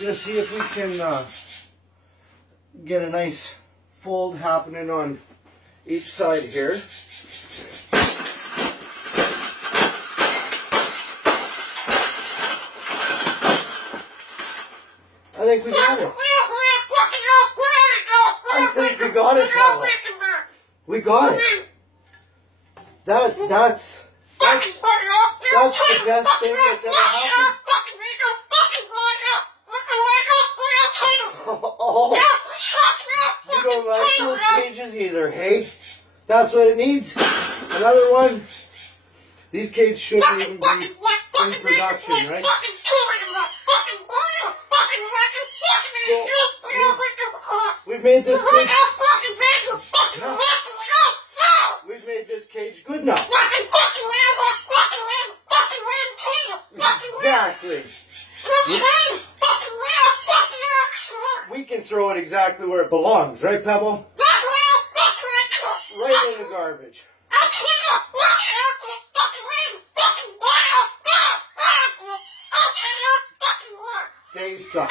Just see if we can get a nice fold happening on each side here. I think we got it. I think we got it, Pavel. We got it. That's the best thing that's ever happened. Oh, you don't like those cages either, hey? That's what it needs. Another one. These cages shouldn't even be in production, right? So, we've made this cage. We've made this cage good enough. Exactly. We can throw it exactly where it belongs, right, Pebble? Right in the garbage. They suck.